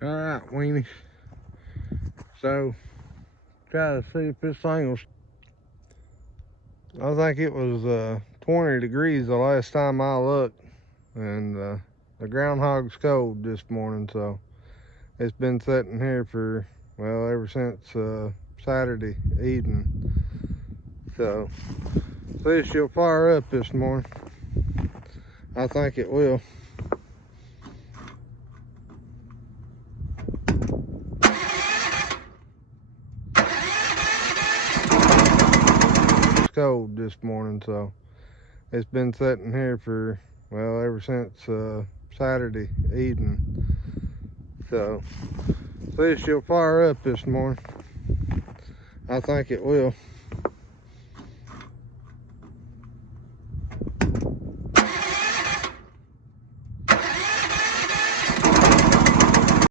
All right, Weenie. So, try to see if this thing will. I think it was 20 degrees the last time I looked, and the groundhog's cold this morning, so it's been sitting here for, well, ever since Saturday evening. So, see if she'll fire up this morning. I think it will. It's cold this morning, so it's been sitting here for, well, ever since Saturday evening. So, see if she'll fire up this morning. I think it will.